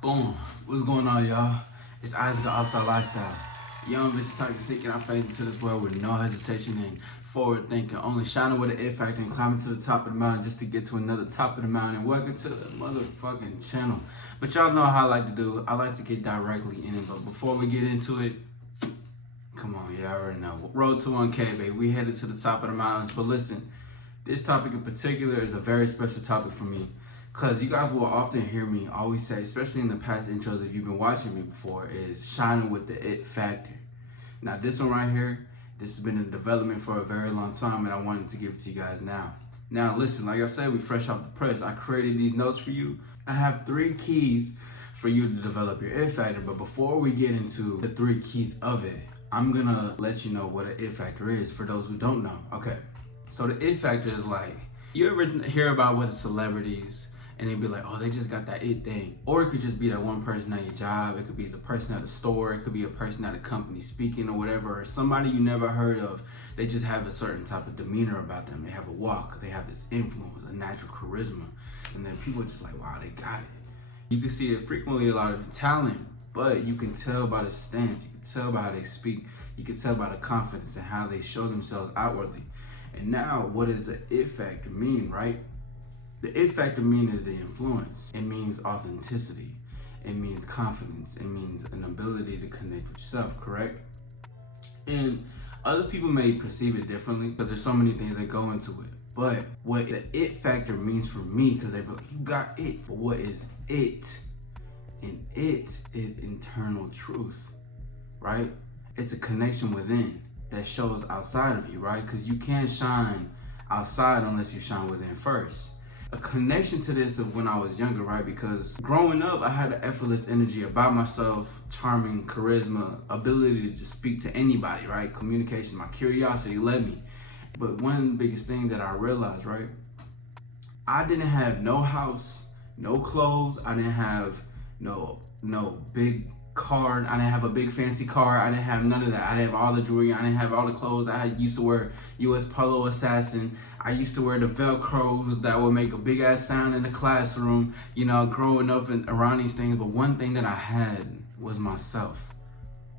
Boom. What's going on, y'all? It's Isaac, the AllStar Lifestyle. Young bitches talking sick in our face into this world with no hesitation and forward thinking, only shining with an it factor and climbing to the top of the mountain just to get to another top of the mountain. Welcome to the motherfucking channel. But y'all know how I like to do. I like to get directly in it. But before we get into it, come on, y'all already know. Road to 1K, baby. We headed to the top of the mountains. But listen, this topic in particular is a very special topic for me. Because you guys will often hear me always say, especially in the past intros, if you've been watching me before, is shining with the it factor. Now this one right here, this has been in development for a very long time and I wanted to give it to you guys now. Now listen, like I said, we fresh off the press. I created these notes for you. I have 3 keys for you to develop your it factor, but before we get into the 3 keys of it, I'm gonna let you know what an it factor is for those who don't know. Okay, so the it factor is like, you ever hear about what celebrities, and they'd be like, oh, they just got that it thing. Or it could just be that one person at your job. It could be the person at the store. It could be a person at a company speaking or whatever. Or somebody you never heard of. They just have a certain type of demeanor about them. They have a walk. They have this influence, a natural charisma. And then people are just like, wow, they got it. You can see it frequently a lot of talent, but you can tell by the stance. You can tell by how they speak. You can tell by the confidence and how they show themselves outwardly. And now, what does the it factor mean, right? The it factor means the influence. It means authenticity. It means confidence. It means an ability to connect with yourself, correct? And other people may perceive it differently because there's so many things that go into it. But what the it factor means for me, because they be like, you got it. But what is it? And it is internal truth, right? It's a connection within that shows outside of you, right? Because you can't shine outside unless you shine within first. A connection to this of when I was younger, right? Because growing up, I had an effortless energy about myself, charming, charisma, ability to just speak to anybody, right? Communication, my curiosity led me. But one biggest thing that I realized, right? I didn't have no house, no clothes. I didn't have no big car. I didn't have a big fancy car. I didn't have none of that. I didn't have all the jewelry. I didn't have all the clothes. I used to wear US Polo Assassin. I used to wear the Velcros that would make a big ass sound in the classroom, you know, growing up and around these things. But one thing that I had was myself,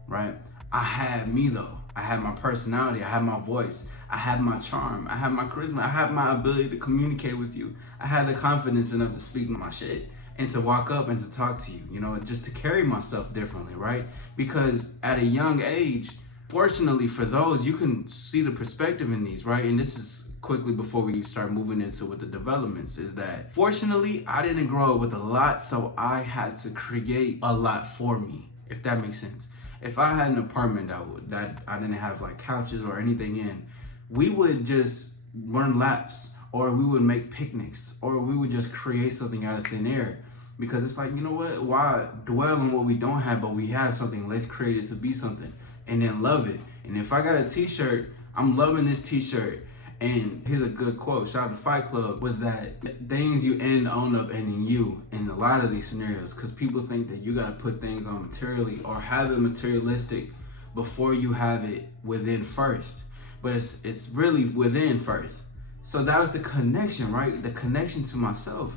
right? I had me though. I had my personality. I had my voice. I had my charm. I had my charisma. I had my ability to communicate with you. I had the confidence enough to speak my shit and to walk up and to talk to you, you know, just to carry myself differently, right? Because at a young age, fortunately for those, you can see the perspective in these, right? And this is quickly before we start moving into what the developments is that, fortunately, I didn't grow up with a lot, so I had to create a lot for me, if that makes sense. If I had an apartment that I didn't have like couches or anything in, we would just run laps, or we would make picnics, or we would just create something out of thin air. Because it's like, you know what, why dwell on what we don't have, but we have something, let's create it to be something, and then love it. And if I got a t-shirt, I'm loving this t-shirt. And here's a good quote, shout out to Fight Club, was that things you end up ending you in a lot of these scenarios. Because people think that you gotta put things on materially or have it materialistic before you have it within first. But it's really within first. So that was the connection, right? The connection to myself.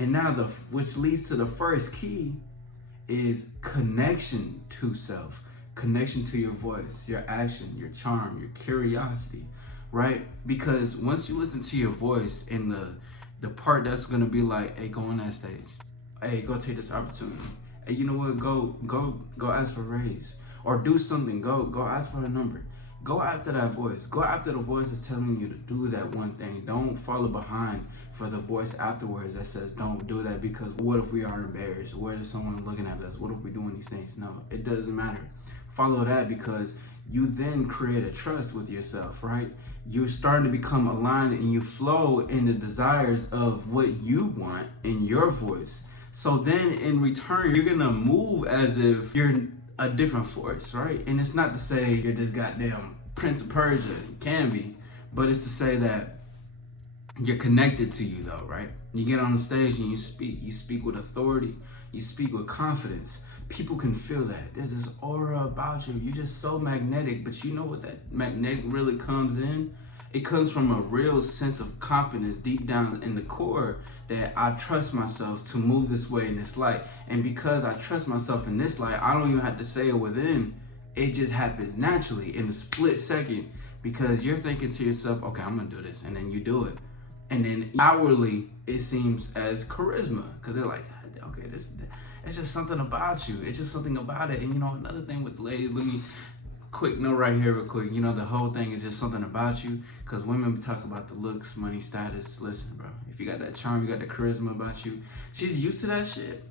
And now which leads to the first key is connection to self. Connection to your voice, your action, your charm, your curiosity, right? Because once you listen to your voice in the part that's gonna be like, hey, go on that stage. Hey, go take this opportunity. Hey, you know what? Go ask for a raise. Or do something. Go ask for a number. Go after that voice. Go after the voice that's telling you to do that one thing. Don't follow behind for the voice afterwards that says don't do that because what if we are embarrassed? What if someone's looking at us? What if we're doing these things? No, it doesn't matter. Follow that because you then create a trust with yourself, right? You're starting to become aligned and you flow in the desires of what you want in your voice. So then in return, you're gonna move as if you're a different force, right? And it's not to say you're this goddamn Prince of Persia, you can be, but it's to say that you're connected to you though, right? You get on the stage and you speak with authority, you speak with confidence. People can feel that. There's this aura about you. You're just so magnetic, but you know what that magnetic really comes in? It comes from a real sense of confidence deep down in the core that I trust myself to move this way in this light. And because I trust myself in this light, I don't even have to say it within. It just happens naturally in a split second because you're thinking to yourself, okay, I'm gonna do this, and then you do it. And then outwardly, it seems as charisma because they're like, okay, it's just something about you. It's just something about it. And you know, another thing with the ladies, let me quick note right here real quick. You know, the whole thing is just something about you because women talk about the looks, money, status. Listen, bro, if you got that charm, you got the charisma about you, she's used to that shit.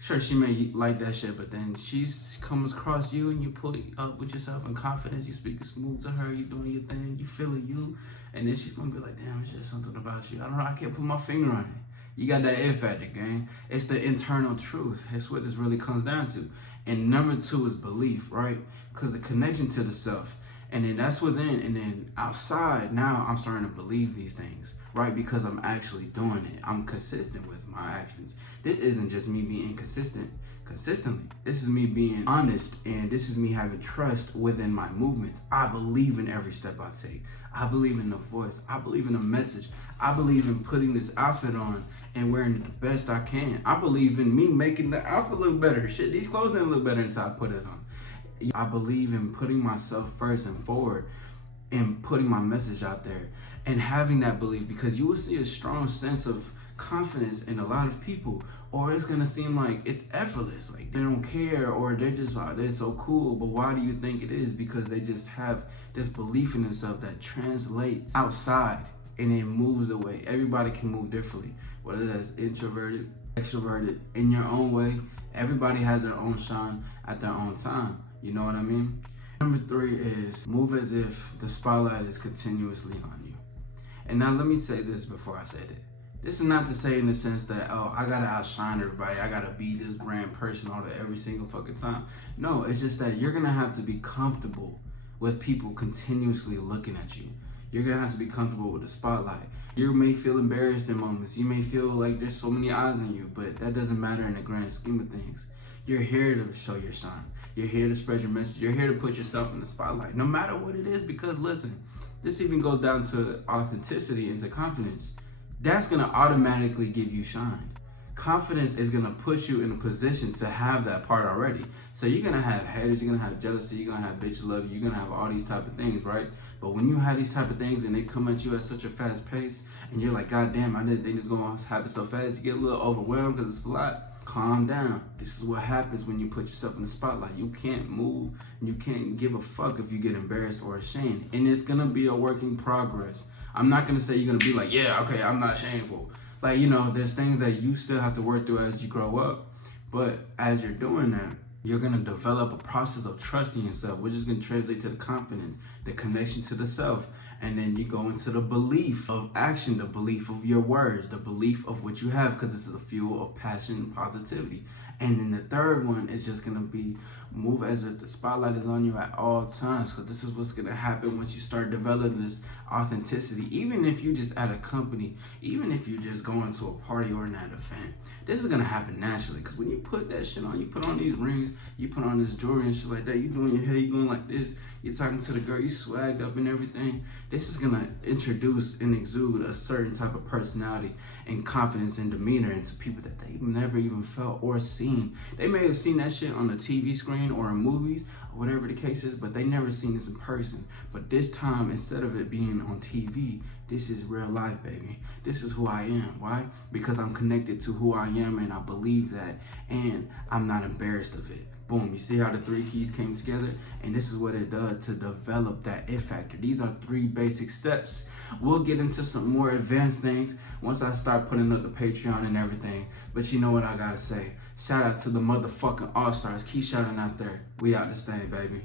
Sure, she may like that shit, but then she comes across you and you pull up with yourself in confidence. You speaking smooth to her, you doing your thing, you feeling you, and then she's gonna be like, damn, it's just something about you. I don't know, I can't put my finger on it. You got that it factor, gang. It's the internal truth. That's what this really comes down to. And number 2 is belief, right? Because the connection to the self. And then that's within, and then outside, now I'm starting to believe these things, right? Because I'm actually doing it. I'm consistent with my actions. This isn't just me being consistently. This is me being honest, and this is me having trust within my movements. I believe in every step I take. I believe in the voice. I believe in the message. I believe in putting this outfit on and wearing it the best I can. I believe in me making the outfit look better. Shit, these clothes didn't look better until I put it on. I believe in putting myself first and forward and putting my message out there and having that belief, because you will see a strong sense of confidence in a lot of people, or it's gonna seem like it's effortless, like they don't care, or they're just like, they're so cool. But why do you think it is? Because they just have this belief in themselves that translates outside and it moves away. Everybody can move differently, whether that's introverted, extroverted, in your own way. Everybody has their own shine at their own time. You know what I mean? Number 3 is move as if the spotlight is continuously on you. And now let me say this before I say that. This is not to say in the sense that, oh, I gotta outshine everybody. I gotta be this grand person all the every single fucking time. No, it's just that you're gonna have to be comfortable with people continuously looking at you. You're gonna have to be comfortable with the spotlight. You may feel embarrassed in moments. You may feel like there's so many eyes on you, but that doesn't matter in the grand scheme of things. You're here to show your shine. You're here to spread your message. You're here to put yourself in the spotlight, no matter what it is, because listen, this even goes down to authenticity and to confidence. That's gonna automatically give you shine. Confidence is gonna put you in a position to have that part already. So you're gonna have haters, you're gonna have jealousy, you're gonna have bitches love you, you're gonna have all these type of things, right? But when you have these type of things and they come at you at such a fast pace, and you're like, God damn, I didn't think it's gonna happen so fast, you get a little overwhelmed because it's a lot. Calm down. This is what happens when you put yourself in the spotlight. You can't move, and you can't give a fuck if you get embarrassed or ashamed. And it's gonna be a work in progress. I'm not gonna say you're gonna be like, yeah, okay, I'm not shameful. Like, you know, there's things that you still have to work through as you grow up. But as you're doing that, you're gonna develop a process of trusting yourself, which is gonna translate to the confidence, the connection to the self. And then you go into the belief of action, the belief of your words, the belief of what you have, because this is a fuel of passion and positivity. And then the third one is just gonna be move as if the spotlight is on you at all times, because this is what's gonna happen once you start developing this authenticity. Even if you just at a company, even if you just going to a party or an event, this is gonna happen naturally. Because when you put that shit on, you put on these rings, you put on this jewelry and shit like that, you doing your hair, you going like this, you're talking to the girl, you swagged up and everything. This is gonna introduce and exude a certain type of personality and confidence and demeanor into people that they've never even felt or seen. They may have seen that shit on the TV screen or in movies or whatever the case is, but they never seen this in person. But this time, instead of it being on TV, this is real life, baby. This is who I am. Why? Because I'm connected to who I am and I believe that, and I'm not embarrassed of it. Boom, you see how the 3 keys came together? And this is what it does to develop that it factor. These are 3 basic steps. We'll get into some more advanced things once I start putting up the Patreon and everything. But you know what I gotta say? Shout out to the motherfucking AllStars. Keep shouting out there. We out this thing, baby.